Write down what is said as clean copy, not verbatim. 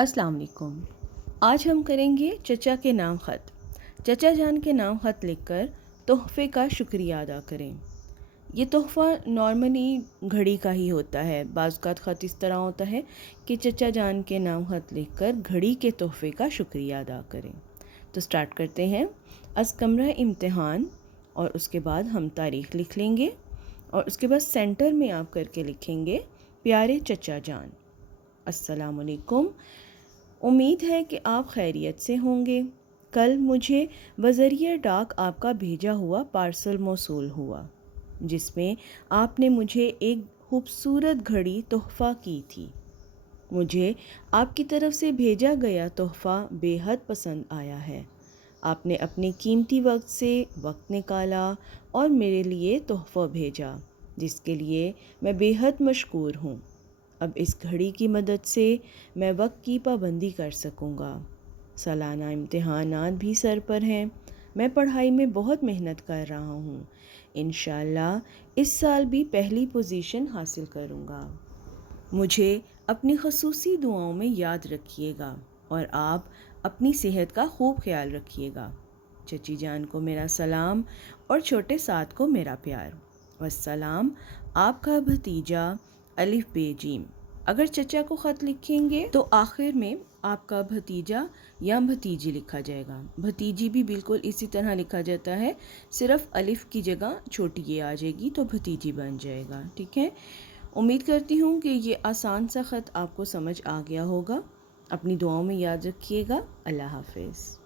अस्सलाम वालेकुम। आज हम करेंगे चचा के नाम ख़त। चचा जान के नाम ख़त लिखकर तोहफ़े का शुक्रिया अदा करें। ये तोहफ़ा नॉर्मली घड़ी का ही होता है। बाज़ औक़ात ख़त इस तरह होता है कि चचा जान के नाम ख़त लिखकर घड़ी के तोहफ़े का शुक्रिया अदा करें। तो स्टार्ट करते हैं। अज़ कमरा इम्तिहान, और उसके बाद हम तारीख़ लिख लेंगे और उसके बाद सेंटर में आप करके लिखेंगे प्यारे चचा जान। अस्सलाम वालेकुम। उम्मीद है कि आप खैरियत से होंगे। कल मुझे बज़रिए डाक आपका भेजा हुआ पार्सल मौसूल हुआ, जिसमें आपने मुझे एक खूबसूरत घड़ी तोहफ़ा की थी। मुझे आपकी तरफ से भेजा गया तोहफ़ा बेहद पसंद आया है। आपने अपने कीमती वक्त से वक्त निकाला और मेरे लिए तोहफ़ा भेजा, जिसके लिए मैं बेहद मशकूर हूँ। अब इस घड़ी की मदद से मैं वक्त की पाबंदी कर सकूँगा। सालाना इम्तिहानात भी सर पर हैं। मैं पढ़ाई में बहुत मेहनत कर रहा हूँ। इंशाअल्लाह इस साल भी पहली पोजीशन हासिल करूँगा। मुझे अपनी ख़ुसूसी दुआओं में याद रखिएगा और आप अपनी सेहत का खूब ख्याल रखिएगा। चची जान को मेरा सलाम और छोटे साथ को मेरा प्यार। वस्सलाम, आपका भतीजा अलिफ बे जीम। अगर चचा को ख़त लिखेंगे तो आखिर में आपका भतीजा या भतीजी लिखा जाएगा। भतीजी भी बिल्कुल इसी तरह लिखा जाता है, सिर्फ़ अलिफ की जगह छोटी ये आ जाएगी तो भतीजी बन जाएगा। ठीक है। उम्मीद करती हूँ कि ये आसान सा ख़त आपको समझ आ गया होगा। अपनी दुआओं में याद रखिएगा। अल्लाह हाफ़िज़।